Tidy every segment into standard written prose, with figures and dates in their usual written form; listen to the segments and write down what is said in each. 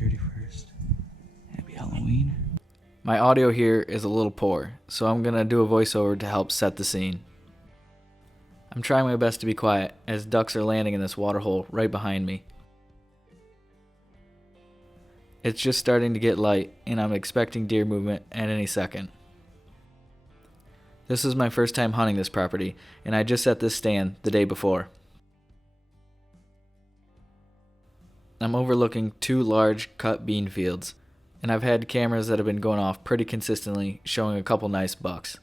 31st. Happy Halloween. My audio here is a little poor, so I'm gonna do a voiceover to help set the scene. I'm trying my best to be quiet as ducks are landing in this waterhole right behind me. It's just starting to get light and I'm expecting deer movement at any second. This is my first time hunting this property and I just set this stand the day before. I'm overlooking 2 large cut bean fields and I've had cameras that have been going off pretty consistently showing a couple nice bucks.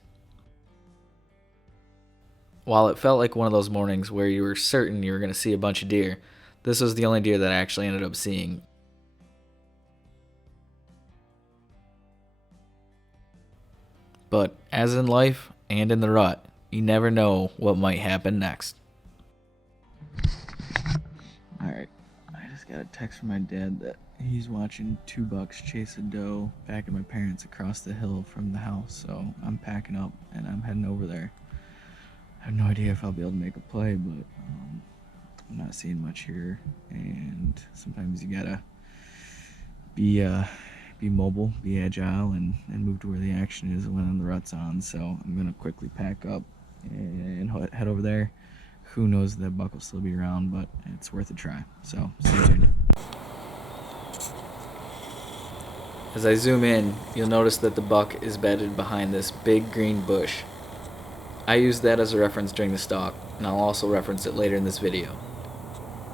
While it felt like one of those mornings where you were certain you were going to see a bunch of deer, this was the only deer that I actually ended up seeing. But as in life and in the rut, you never know what might happen next. Alright, I just got a text from my dad that he's watching 2 bucks chase a doe back at my parents across the hill from the house, so I'm packing up and I'm heading over there. I have no idea if I'll be able to make a play, but I'm not seeing much here, and sometimes you gotta be mobile, be agile, and move to where the action is when the rut's on. So I'm gonna quickly pack up and head over there. Who knows if that buck will still be around, but it's worth a try. So stay tuned. As I zoom in, you'll notice that the buck is bedded behind this big green bush. I used that as a reference during the stalk, and I'll also reference it later in this video.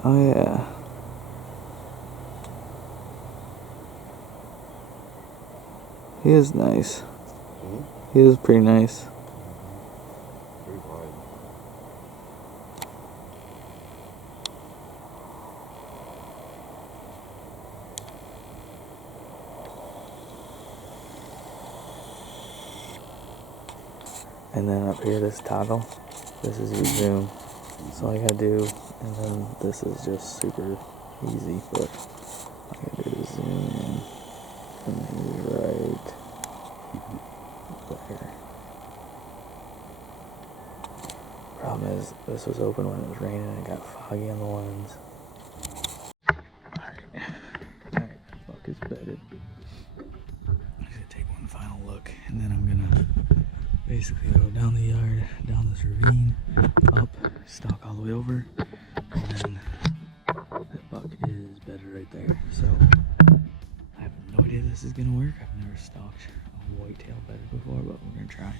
Oh yeah. He is nice. He is pretty nice. Pretty wide. And then up here, this toggle, this is your zoom. So all I gotta do, and then this is just super easy, but all I gotta do is zoom in, and then he's right there. Problem is, this was open when it was raining and it got foggy on the lens. Alright, buck is bedded. I'm gonna take one final look, and then I'm gonna basically go down the yard, down this ravine, up, stalk all the way over, and then that buck is bedded right there. So I have no idea this is gonna work. I've never stalked a whitetail bedded before, but we're gonna try.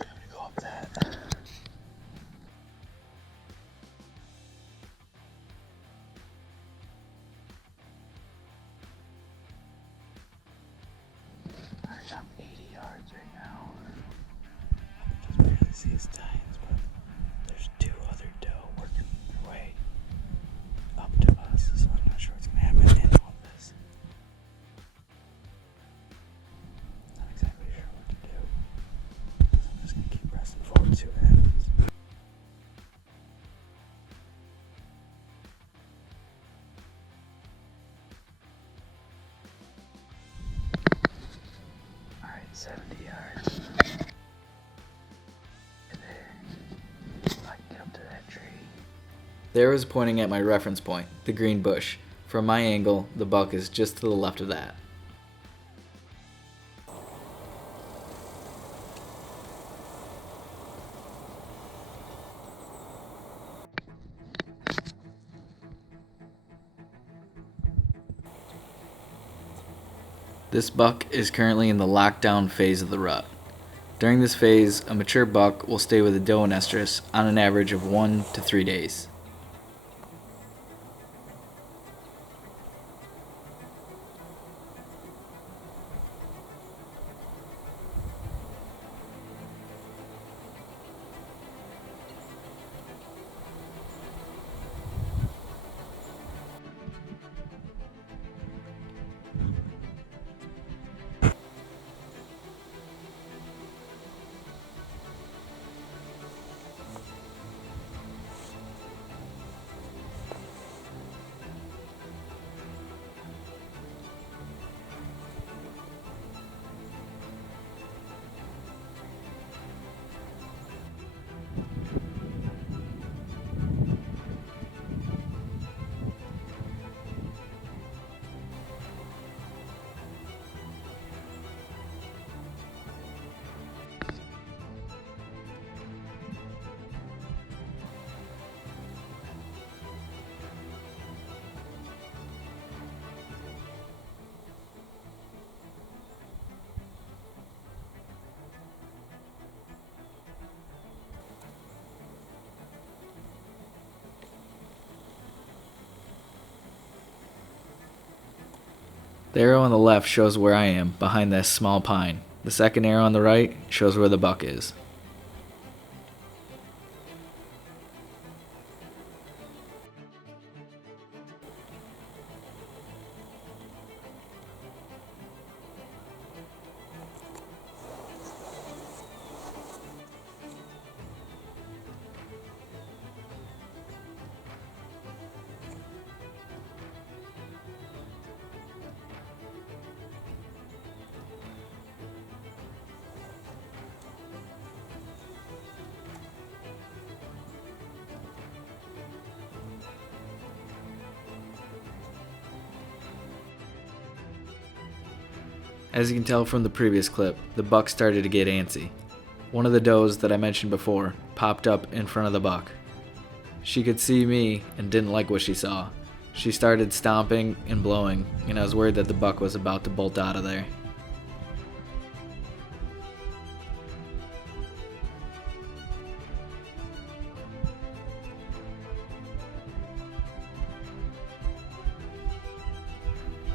I'm gonna go up that. I'm 80 yards right now. I can just barely see his tines, but there's 2 other doe working their way up to us, so I'm not sure what's gonna happen in all this. Not exactly sure what to do. So I'm just gonna keep pressing forward and see what happens. Alright, 70 yards. And there. If I can get up to that tree. There was pointing at my reference point, the green bush. From my angle, the buck is just to the left of that. This buck is currently in the lockdown phase of the rut. During this phase, a mature buck will stay with a doe and estrus on an average of 1 to 3 days. The arrow on the left shows where I am, behind that small pine. The second arrow on the right shows where the buck is. As you can tell from the previous clip, the buck started to get antsy. One of the does that I mentioned before popped up in front of the buck. She could see me and didn't like what she saw. She started stomping and blowing, and I was worried that the buck was about to bolt out of there.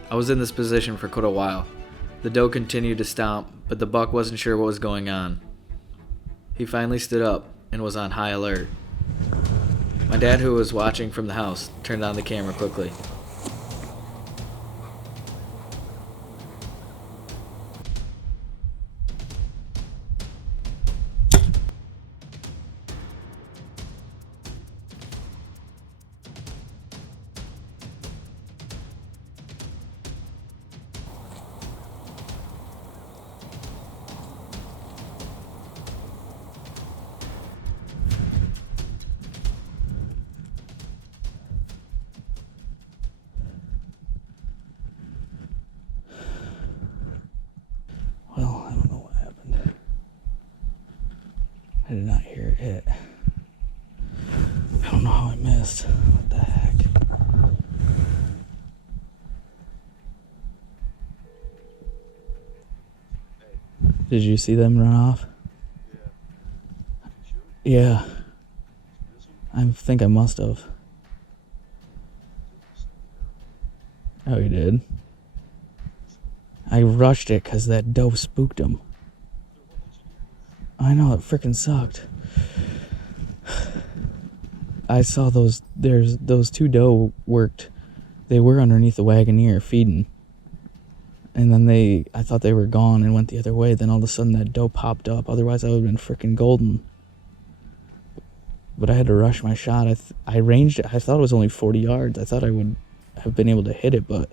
I was in this position for quite a while. The doe continued to stomp, but the buck wasn't sure what was going on. He finally stood up and was on high alert. My dad, who was watching from the house, turned on the camera quickly. Well, I don't know what happened. I did not hear it hit. I don't know how I missed. What the heck? Did you see them run off? Yeah. I think I must have. Oh, you did? I rushed it because that doe spooked him. I know, it freaking sucked. I saw those two doe worked. They were underneath the Wagoneer feeding. And then I thought they were gone and went the other way. Then all of a sudden that doe popped up. Otherwise I would have been freaking golden. But I had to rush my shot. I ranged it. I thought it was only 40 yards. I thought I would have been able to hit it, but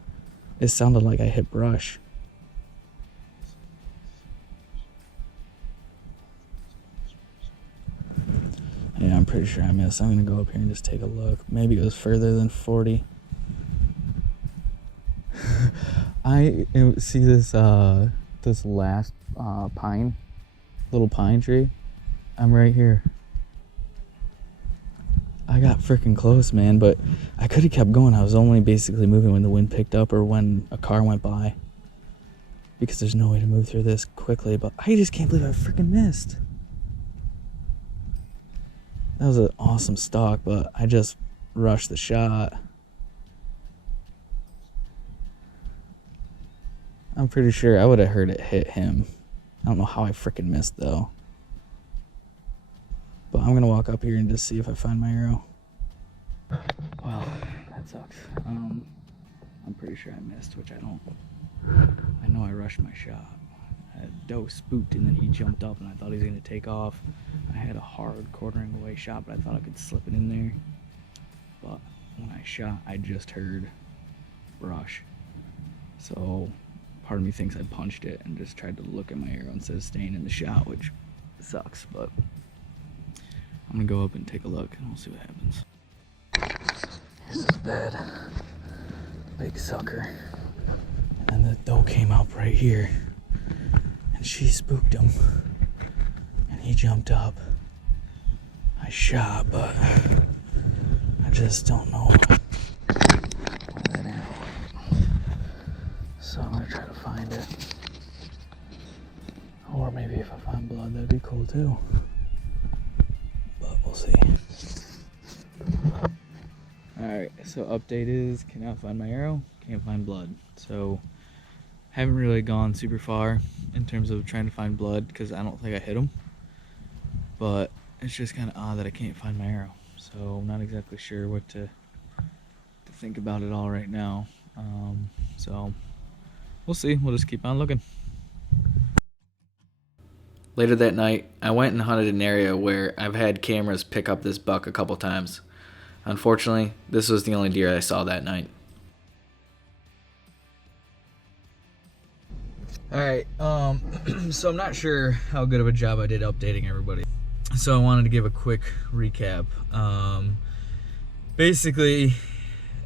it sounded like I hit brush. Yeah, I'm pretty sure I missed. I'm gonna go up here and just take a look. Maybe it was further than 40. I see this last little pine tree. I'm right here. I got freaking close, man, but I could have kept going. I was only basically moving when the wind picked up or when a car went by, because there's no way to move through this quickly. But I just can't believe I freaking missed. That was an awesome stalk, but I just rushed the shot. I'm pretty sure I would have heard it hit him. I don't know how I freaking missed, though. But I'm going to walk up here and just see if I find my arrow. Well, that sucks. I'm pretty sure I missed, which I don't. I know I rushed my shot. Doe spooked and then he jumped up and I thought he was going to take off. I had a hard quartering away shot, but I thought I could slip it in there. But when I shot, I just heard brush. So part of me thinks I punched it and just tried to look at my arrow instead of staying in the shot, which sucks, but I'm going to go up and take a look and we'll see what happens. Here's his bed. Big sucker. And the doe came up right here. And she spooked him. And he jumped up. I shot, but I just don't know where that arrow went. So I'm gonna try to find it. Or maybe if I find blood, that'd be cool too. But we'll see. Alright, so update is cannot find my arrow, can't find blood. So Haven't really gone super far in terms of trying to find blood because I don't think I hit him. But it's just kind of odd that I can't find my arrow. So I'm not exactly sure what to think about it all right now. So we'll see. We'll just keep on looking. Later that night, I went and hunted an area where I've had cameras pick up this buck a couple times. Unfortunately, this was the only deer I saw that night. Alright, so I'm not sure how good of a job I did updating everybody. So I wanted to give a quick recap. Basically,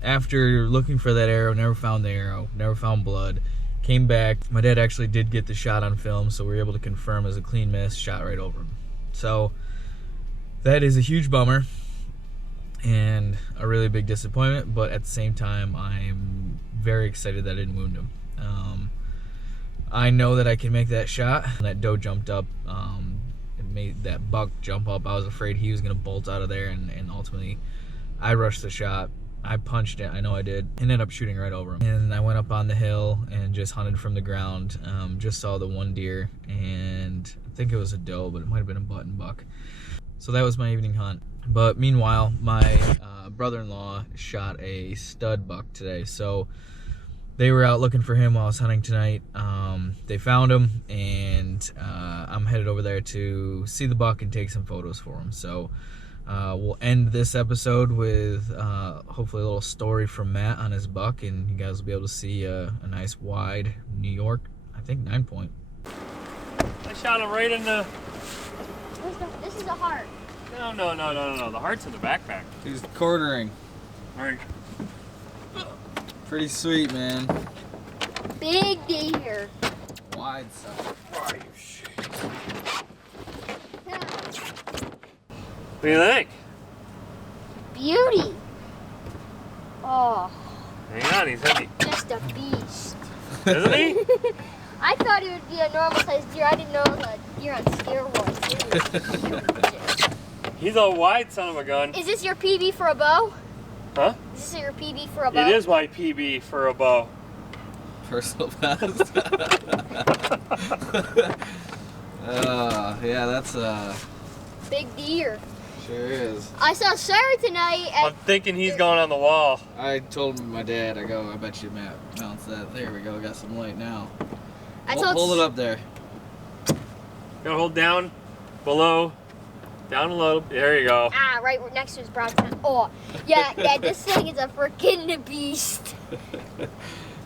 after looking for that arrow, never found the arrow, never found blood, came back. My dad actually did get the shot on film, so we were able to confirm it was a clean miss, shot right over him. So that is a huge bummer and a really big disappointment, but at the same time, I'm very excited that I didn't wound him. I know that I can make that shot. That doe jumped up, it made that buck jump up. I was afraid he was gonna bolt out of there, and ultimately I rushed the shot. I punched it, I know I did, and ended up shooting right over him. And I went up on the hill and just hunted from the ground. Just saw the one deer, and I think it was a doe, but it might have been a button buck. So that was my evening hunt. But meanwhile, my brother-in-law shot a stud buck today. So they were out looking for him while I was hunting tonight. They found him, and I'm headed over there to see the buck and take some photos for him. So we'll end this episode with hopefully a little story from Matt on his buck, and you guys will be able to see a nice wide New York, I think 9-point. I shot him right in the... This is a heart. No. The heart's in the backpack. He's quartering. All right. Pretty sweet, man. Big deer. Wide side. What do you think? Beauty. Oh, Hang on, he's heavy. just a beast. Isn't he? I thought it would be a normal sized deer. I didn't know it was a deer on steroids. He's a wide son of a gun. Is this your PB for a bow? Huh? Is this your PB for a bow? It is my PB for a bow. Personal best. Yeah, that's Big deer. sure is. I saw Sarah tonight I'm at thinking he's going on the wall. I told my dad, I go, I bet you Matt mounts that. There we go, got some light now. Hold it up there. Gotta hold down, below, down a little. There you go. right next to his brown tent. Oh, yeah, this thing is a freaking beast.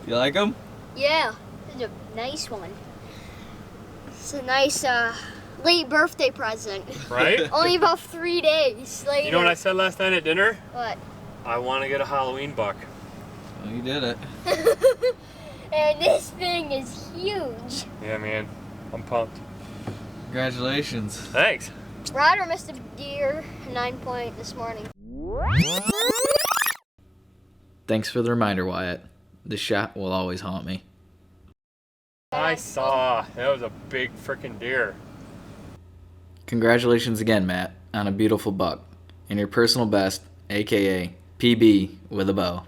You like him? Yeah, this is a nice one. It's a nice late birthday present. Right? Only about 3 days later. You know what I said last night at dinner? What? I want to get a Halloween buck. Well, you did it. And this thing is huge. Yeah, man. I'm pumped. Congratulations. Thanks. Ryder missed a deer, 9-point this morning. Thanks for the reminder, Wyatt. This shot will always haunt me. I saw. That was a big freaking deer. Congratulations again, Matt, on a beautiful buck and your personal best, aka PB with a bow.